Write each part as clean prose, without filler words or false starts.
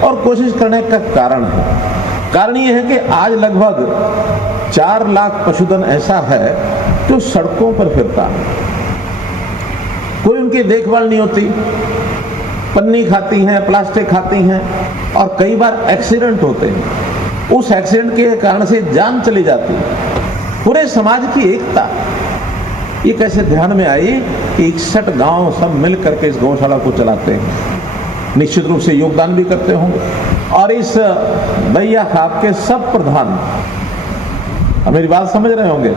और कोशिश करने का कारण है। कारण ये है कि आज लगभग 4 लाख पशुधन ऐसा है जो सड़कों पर फिरता है, कोई उनकी देखभाल नहीं होती, पन्नी खाती हैं, प्लास्टिक खाती हैं और कई बार एक्सीडेंट होते हैं। उस एक्सीडेंट के कारण से जान चली जाती है। पूरे समाज की एकता ये कैसे ध्यान में आई कि 61 गांव सब मिल करके इस गौशाला को चलाते हैं, निश्चित रूप से योगदान भी करते होंगे। और इस दैया खाप के सब प्रधान मेरी बात समझ रहे होंगे।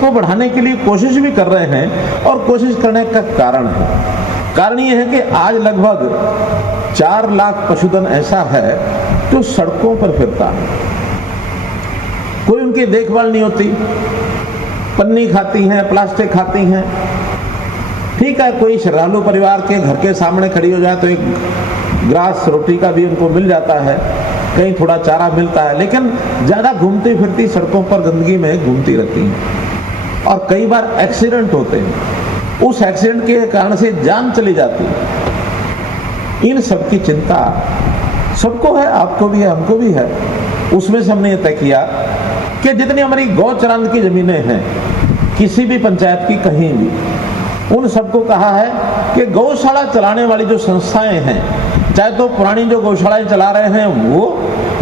को बढ़ाने के लिए कोशिश भी कर रहे हैं और कोशिश करने का कारण है। कारण ये है कि आज लगभग 4 लाख पशुधन ऐसा है जो सड़कों पर फिरता है, कोई उनकी देखभाल नहीं होती, पन्नी खाती हैं, प्लास्टिक खाती हैं। ठीक है, कोई श्रद्धालु परिवार के घर के सामने खड़ी हो जाए तो एक ग्रास रोटी का भी उनको मिल जाता है, कहीं थोड़ा चारा मिलता है, लेकिन ज्यादा घूमती फिरती सड़कों पर गंदगी में घूमती रहती हैं और कई बार एक्सीडेंट होते हैं। उस एक्सीडेंट के कारण से जान चली जाती है। इन सब की चिंता सबको है, आपको भी है, हमको भी है। उसमें से हमने ये तय किया कि जितनी हमारी गौचरांद की जमीनें हैं किसी भी पंचायत की कहीं भी, उन सबको कहा है कि गौशाला चलाने वाली जो संस्थाएं हैं, चाहे तो पुरानी जो गौशालाएं चला रहे हैं वो,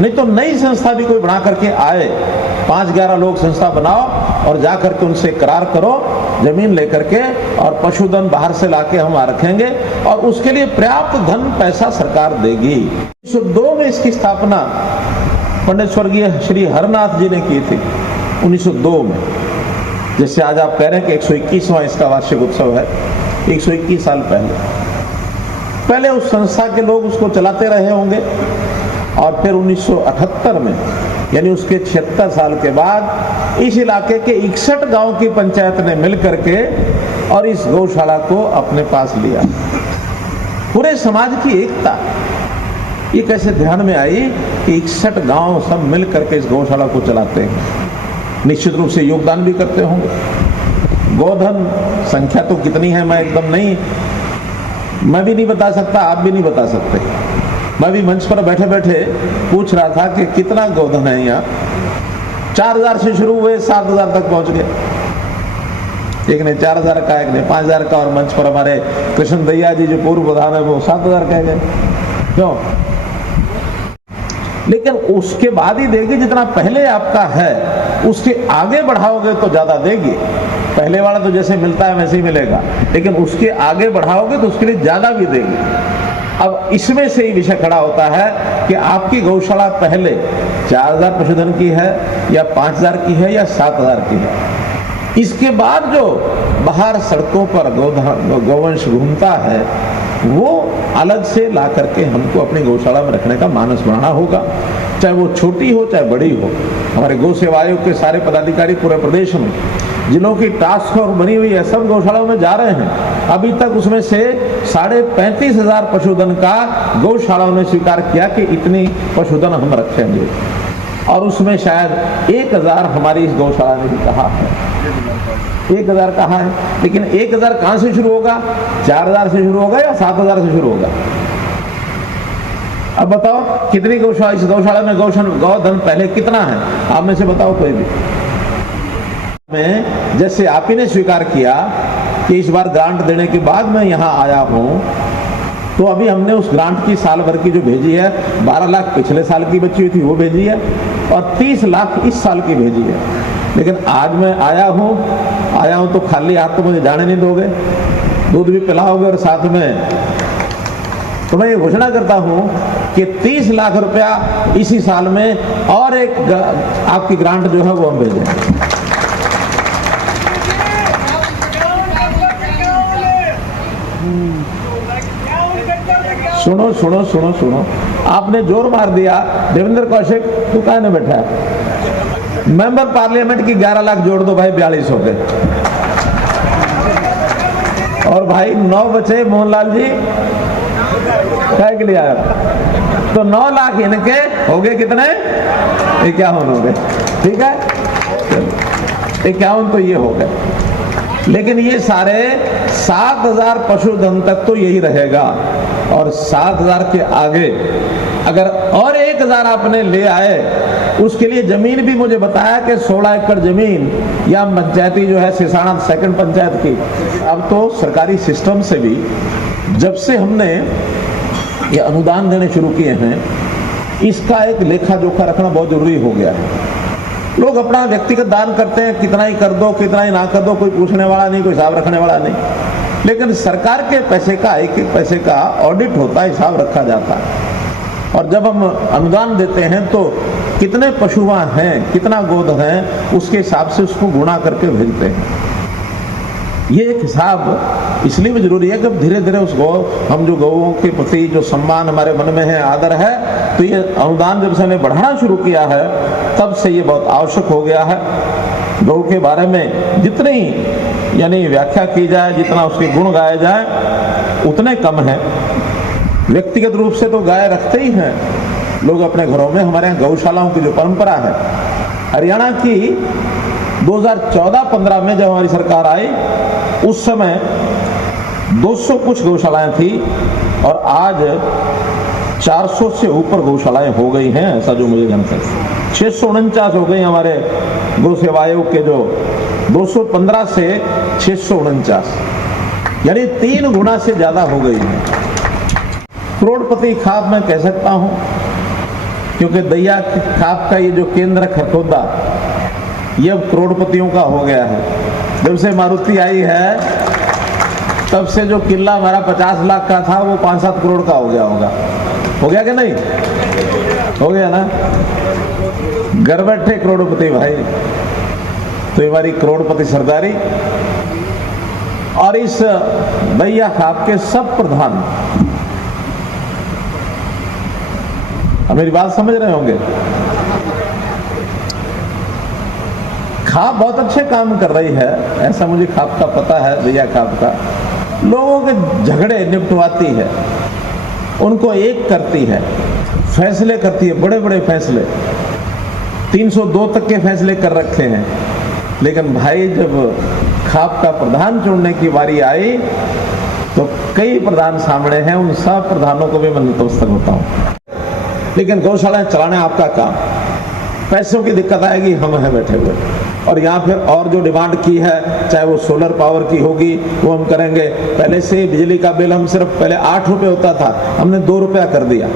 नहीं तो नई संस्था भी कोई बना करके आए, 5-11 लोग संस्था बनाओ और जा करके उनसे करार करो जमीन लेकर के, और पशुधन बाहर से लाके हम रखेंगे और उसके लिए पर्याप्त धन पैसा सरकार देगी। 1902 में इसकी स्थापना पंडित स्वर्गीय श्री हरनाथ जी ने की थी, 1902 में। जैसे आज आप कह रहे हैं कि 121वां इसका वार्षिक उत्सव है, 121 साल पहले उस संस्था के लोग उसको चलाते रहे होंगे। और फिर 1978 में, यानी उसके 76 साल के बाद, इस इलाके के 61 गांव की पंचायत ने मिल करके और इस गौशाला को अपने पास लिया। पूरे समाज की एकता ये कैसे ध्यान में आई कि 61 गांव सब मिल करके इस गौशाला को चलाते हैं, निश्चित रूप से योगदान भी करते होंगे। गोधन संख्या तो कितनी है मैं एकदम नहीं, मैं भी नहीं बता सकता, आप भी नहीं बता सकते। मैं भी मंच पर बैठे बैठे पूछ रहा था कि कितना गोधन है यहाँ। 4000 से शुरू हुए 7000 तक पहुंच गए। एक ने 4000 का, एक ने 5000 का, और मंच पर हमारे कृष्ण दैया जी जो पूर्व प्रधान है वो 7000 कह गए। क्यों? लेकिन उसके बाद ही देगी जितना पहले आपका है, उसके आगे बढ़ाओगे तो ज्यादा देगी। पहले वाला तो जैसे मिलता है वैसे ही मिलेगा, लेकिन उसके आगे बढ़ाओगे तो उसके लिए ज्यादा भी देगी। अब इसमें से ही विषय खड़ा होता है कि आपकी गौशाला पहले 4000 पशुधन की है या 5000 की है या 7000 की है। इसके बाद जो बाहर सड़कों पर गौवंश घूमता है वो अलग से ला करके हमको अपनी गौशाला में रखने का मानस बनाना होगा, चाहे वो छोटी हो चाहे बड़ी हो। हमारे गौ सेवा आयोग के सारे पदाधिकारी पूरे प्रदेश में जिलों की टास्क फोर्स बनी हुई है, सब गौशालाओं में जा रहे हैं। अभी तक उसमें से 35,500 पशुधन का गौशालाओं ने स्वीकार किया कि इतनी पशुधन हम रखेंगे, और उसमें शायद 1000 हमारी इस गौशाला ने भी कहा है। 1000 कहा है, लेकिन 1000 कहां से शुरू होगा? 4000 से शुरू होगा या 7000 से शुरू होगा? अब बताओ कितनी गौशाला, इस गौशाला में गौधन पहले कितना है? आप में से बताओ कोई भी। में जैसे आप ही ने स्वीकार किया कि इस बार ग्रांट देने के बाद मैं यहाँ आया हूँ, तो अभी हमने उस ग्रांट की साल भर की जो भेजी है, 12 लाख पिछले साल की बची हुई थी वो भेजी है, और 30 लाख इस साल की भेजी है। लेकिन आज मैं आया हूँ तो खाली हाथ तो मुझे जाने नहीं दोगे, दूध भी पिलाओगे, और साथ में तो मैं ये घोषणा करता हूँ कि 30 लाख रुपया इसी साल में और एक आपकी ग्रांट जो है वो हम भेजेंगे। सुनो सुनो सुनो सुनो, आपने जोर मार दिया। देवेंद्र कौशिक तू कहाँ ने बैठा है? मेंबर पार्लियामेंट की 11 लाख जोड़ दो भाई, 42 हो गए। और भाई 9 बचे मोहनलाल जी, क्या के लिए आया? तो 9 लाख इनके हो गए कितने? 51 हो गए। ठीक है, 51 तो ये हो गए। लेकिन ये सारे 7,000 पशुधन तक तो यही रहेगा, और 7,000 के आगे अगर और 1,000 आपने ले आए, उसके लिए जमीन भी मुझे बताया कि 16 एकड़ जमीन या पंचायती जो है सिसाना सेकंड पंचायत की, अब तो सरकारी सिस्टम से भी जब से हमने ये अनुदान देने शुरू किए हैं, इसका एक लेखा जोखा रखना बहुत जरूरी हो गया है। लोग अपना व्यक्तिगत दान करते हैं, कितना ही कर दो कितना ही ना कर दो, कोई पूछने वाला नहीं, कोई हिसाब रखने वाला नहीं। लेकिन सरकार के पैसे का एक एक पैसे का ऑडिट होता है, हिसाब रखा जाता है। और जब हम अनुदान देते हैं तो कितने पशुआं हैं, कितना गोद है, उसके हिसाब से उसको गुणा करके भेजते हैं। ये एक हिसाब इसलिए भी जरूरी है कि धीरे धीरे उस गौ, हम जो गौओं के प्रति जो सम्मान हमारे मन में है, आदर है, तो ये अनुदान जब से हमने बढ़ाना शुरू किया है तब से ये बहुत आवश्यक हो गया है। गौ के बारे में जितनी यानी व्याख्या की जाए, जितना उसके गुण गाए जाए, उतने कम है। व्यक्तिगत रूप से तो गाय रखते ही हैं लोग अपने घरों में। हमारे यहाँ गौशालाओं की जो परंपरा है, हरियाणा की 2014-15 में जब हमारी सरकार आई, उस समय 200 कुछ गौशालाएं थी और आज 400 से ऊपर गौशालाएं हो गई हैं, ऐसा जो मुझे जानकारी। 649 हो गई हमारे गौ सेवा आयोग के, जो 215 से 649, यानी 3 गुना से ज्यादा हो गई है। करोड़पति खाप मैं कह सकता हूं, क्योंकि दैया खाप का ये जो केंद्र खरतोदा, ये अब करोड़पतियों का हो गया है। जब से मारुति आई है तब से जो किला हमारा 50 लाख का था वो 5-7 करोड़ का हो गया होगा। हो गया कि नहीं? हो गया ना? घर बैठे करोड़पति भाई। तो ये हमारी करोड़पति सरदारी। और इस दैया खाप के सब प्रधान, मेरी बात समझ रहे होंगे, खाप बहुत अच्छे काम कर रही है, ऐसा मुझे खाप का पता है। दैया खाप का लोगों के झगड़े निपटवाती है, उनको एक करती है, फैसले करती है, बड़े बड़े फैसले, 302 तक के फैसले कर रखे हैं। लेकिन भाई जब खाप का प्रधान चुनने की बारी आई तो कई प्रधान सामने हैं, उन सब प्रधानों को भी मैं नतमस्तक होता हूँ। लेकिन गौशाला चलाना आपका काम, पैसों की दिक्कत आएगी, हम हैं बैठे हुए। और यहाँ फिर और जो डिमांड की है, चाहे वो सोलर पावर की होगी, वो हम करेंगे। पहले से बिजली का बिल हम सिर्फ पहले 8 रुपये होता था, हमने 2 रुपया कर दिया,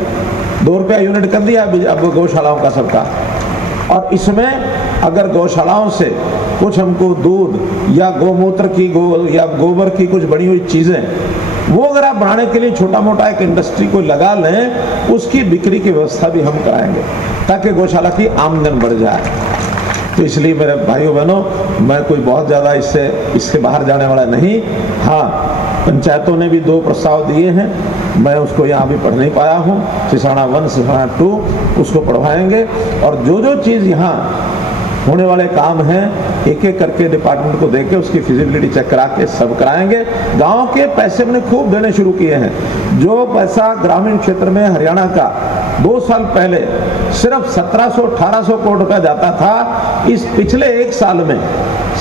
2 रुपया यूनिट कर दिया अब गौशालाओं का सबका। और इसमें अगर गौशालाओं से कुछ हमको दूध या गौमूत्र की या गोबर की कुछ बनी हुई चीजें, वो अगर आप बनाने के लिए छोटा मोटा एक इंडस्ट्री को लगा लें, उसकी बिक्री की व्यवस्था भी हम कराएंगे ताकि गौशाला की आमदन बढ़ जाए। तो इसलिए मेरे भाइयों बहनों, मैं कोई बहुत ज़्यादा इससे बाहर जाने वाला नहीं। हाँ, पंचायतों ने भी 2 प्रस्ताव दिए हैं, मैं उसको यहाँ भी पढ़ नहीं पाया हूँ। सिसाना 1, सिसाना 2 उसको पढ़वाएंगे। और जो जो चीज़ यहाँ होने वाले काम हैं, एक एक करके डिपार्टमेंट को देके उसकी फिजिबिलिटी चेक करा के सब कराएंगे। गांव के पैसे हमने खूब देने शुरू किए हैं। जो पैसा ग्रामीण क्षेत्र में हरियाणा का 2 साल पहले सिर्फ 1700-1800 करोड़ रुपया जाता था, इस पिछले 1 साल में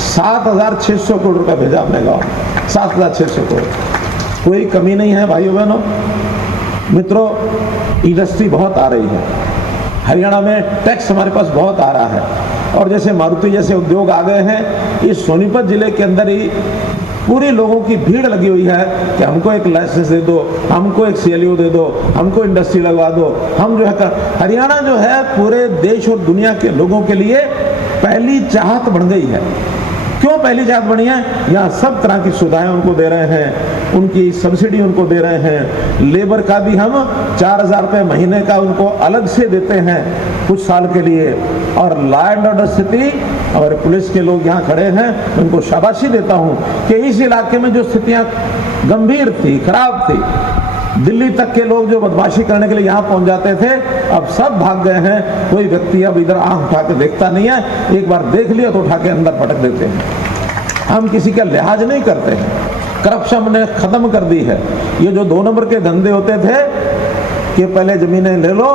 7600 करोड़ रुपया भेजा हमने गाँव, 7600 करोड़। कोई कमी नहीं है भाइयों बहनों। मित्रों, इंडस्ट्री बहुत आ रही है हरियाणा में, टैक्स हमारे पास बहुत आ रहा है। और जैसे मारुति जैसे उद्योग आ गए हैं, इस सोनीपत जिले के अंदर ही पूरी लोगों की भीड़ लगी हुई है कि हमको एक लाइसेंस दे दो, हमको एक CLU दे दो, हमको इंडस्ट्री लगवा दो। हम जो है हरियाणा जो है पूरे देश और दुनिया के लोगों के लिए पहली चाहत बन गई है। क्यों पहली चाहत बनी है? यहाँ सब तरह की सुविधाएं उनको दे रहे हैं, उनकी सब्सिडी उनको दे रहे हैं। लेबर का भी हम 4000 रुपये महीने का उनको अलग से देते हैं कुछ साल के लिए। और लॉ एंड ऑर्डर स्थिति, हमारे पुलिस के लोग यहाँ खड़े हैं, उनको शाबाशी देता हूँ कि इस इलाके में जो स्थितियाँ गंभीर थी, खराब थी, दिल्ली तक के लोग जो बदमाशी करने के लिए यहाँ पहुंच जाते थे, अब सब भाग गए हैं। कोई व्यक्ति अब इधर आंख उठा के देखता नहीं है, एक बार देख लिया तो उठा के अंदर पटक देते हैं। हम किसी का लिहाज नहीं करते हैं। करप्शन ने खत्म कर दी है। ये जो 2 नंबर के धंधे होते थे कि पहले जमीनें ले लो,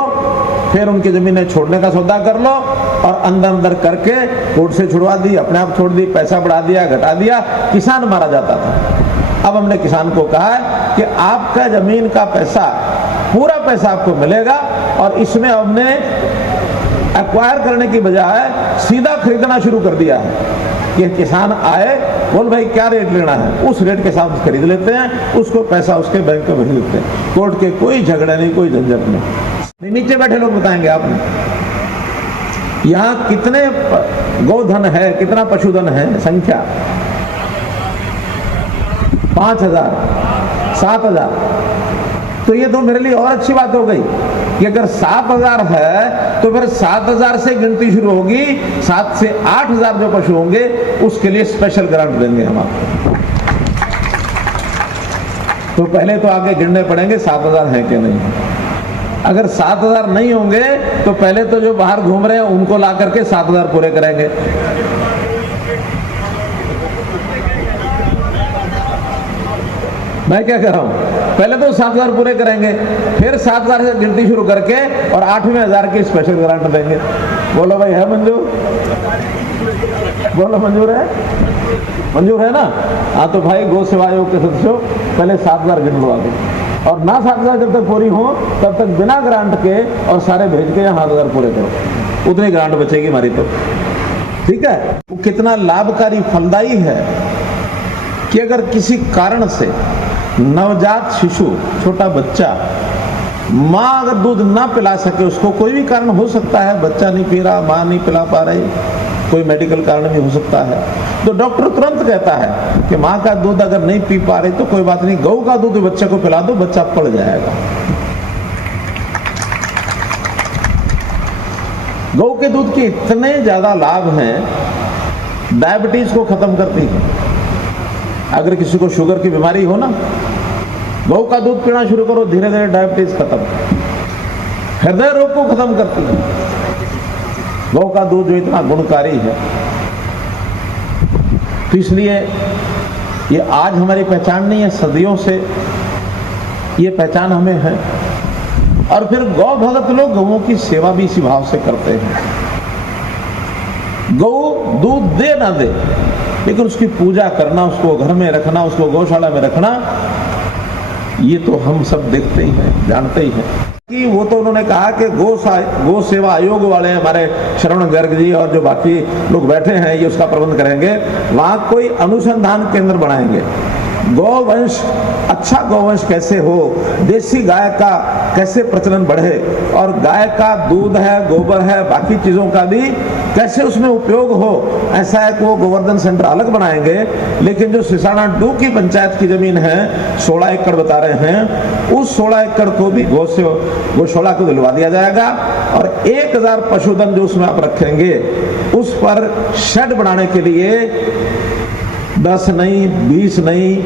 फिर उनकी जमीनें छोड़ने का सौदा कर लो और अंदर अंदर करके कोर्ट से छुड़वा दी, अपने आप छोड़ दी, पैसा बढ़ा दिया, घटा दिया, किसान मारा जाता था। अब हमने किसान को कहा है कि आपका जमीन का पैसा, पूरा पैसा आपको मिलेगा और इसमें हमने एक्वायर करने की बजाय सीधा खरीदना शुरू कर दिया है कि किसान आए, बोल भाई क्या रेट लेना है, उस रेट के साथ खरीद लेते हैं, उसको पैसा उसके बैंक में भेज देते हैं। कोर्ट के कोई झगड़ा नहीं, कोई झंझट नहीं। नीचे बैठे लोग बताएंगे आपने यहाँ कितने गोधन है, कितना पशुधन है, संख्या 5000, 7000। तो ये तो मेरे लिए और अच्छी बात हो गई कि अगर 7000 है तो फिर 7000 से गिनती शुरू होगी, 7 से 8000 जो पशु होंगे उसके लिए स्पेशल ग्रांट देंगे हम आपको। तो पहले तो आगे गिनने पड़ेंगे 7000 है कि नहीं। अगर 7000 नहीं होंगे तो पहले तो जो बाहर घूम रहे हैं उनको ला करके 7000 पूरे करेंगे। मैं क्या कह रहा हूं, पहले तो 7000 पूरे करेंगे, फिर 7000 से गिनती शुरू करके और 8वें हजार की स्पेशल ग्रांट देंगे। बोलो भाई है मंजूर? बोलो मंजूर है? मंजूर है ना? हाँ तो भाई गौ सेवा आयोग के सदस्यों पहले 7000 गिन लो आगे, और ना 7000 जब तक पूरी हो तब तक बिना ग्रांट के और सारे भेज के यहाँ 7000 पूरे करो, उतनी ग्रांट बचेगी हमारी। तो ठीक है, वो कितना लाभकारी फलदायी है कि अगर किसी कारण से नवजात शिशु, छोटा बच्चा, माँ अगर दूध ना पिला सके, उसको कोई भी कारण हो सकता है, बच्चा नहीं पी रहा, माँ नहीं पिला पा रही, कोई मेडिकल कारण भी हो सकता है, तो डॉक्टर तुरंत कहता है कि माँ का दूध अगर नहीं पी पा रही तो कोई बात नहीं, गौ का दूध बच्चे को पिला दो, बच्चा पड़ जाएगा। गौ के दूध के इतने ज्यादा लाभ हैं, डायबिटीज को खत्म करती है। अगर किसी को शुगर की बीमारी हो ना, गौ का दूध पीना शुरू करो, धीरे धीरे डायबिटीज खत्म। हृदय रोग को खत्म करती है गौ का दूध, जो इतना गुणकारी है। तो इसलिए ये आज हमारी पहचान नहीं है, सदियों से ये पहचान हमें है। और फिर गौ भगत लोग गौओं की सेवा भी इसी भाव से करते हैं। गौ दूध दे ना दे, लेकिन उसकी पूजा करना, उसको घर में रखना, उसको गौशाला में रखना, ये तो हम सब देखते ही हैं, जानते ही हैं। कि वो तो उन्होंने कहा कि गौ सेवा आयोग वाले हमारे श्रवण गर्ग जी और जो बाकी लोग बैठे हैं ये उसका प्रबंध करेंगे। वहां कोई अनुसंधान केंद्र बनाएंगे, गौवंश, अच्छा गौवंश कैसे हो, देसी गाय का कैसे प्रचलन बढ़े, और गाय का दूध है, गोबर है, बाकी चीजों का भी कैसे उसमें उपयोग हो। ऐसा है कि वो गोवर्धन सेंटर अलग बनाएंगे, लेकिन जो सिसाना 2 की पंचायत की जमीन है, 16 एकड़ बता रहे हैं, उस 16 एकड़ को भी गौशाला को दिलवा दिया जाएगा। और 1000 पशुधन जो उसमें आप रखेंगे, उस पर शेड बनाने के लिए 10 नहीं, 20 नहीं,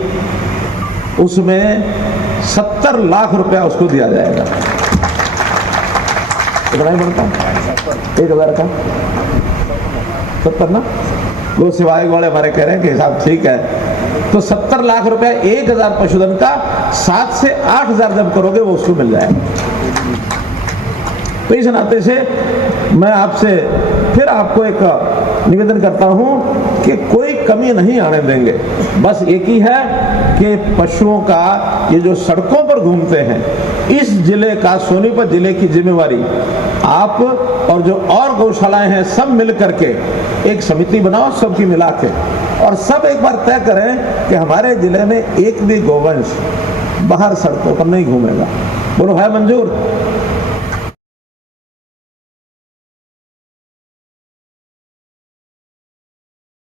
उसमें 70 लाख रुपया उसको दिया जाएगा। कितना ही बढ़ता? 1000 का 70 ना? गौ सेवा आयोग वाले हमारे कह रहे हैं कि हिसाब ठीक है, तो 70 लाख रुपया 1000 पशुधन का 7 से 8000 जब करोगे वो उसको मिल जाएगा। तो इस नाते से मैं आपसे फिर आपको एक निवेदन करता हूं कि कोई कमी नहीं आने देंगे। बस एक ही है कि पशुओं का ये जो सड़कों पर घूमते हैं, इस जिले का, सोनीपत जिले की जिम्मेवारी आप और जो और गौशालाएं हैं सब मिल करके एक समिति बनाओ, सबकी मिला के, और सब एक बार तय करें कि हमारे जिले में एक भी गौवंश बाहर सड़कों पर नहीं घूमेगा। बोलो है मंजूर?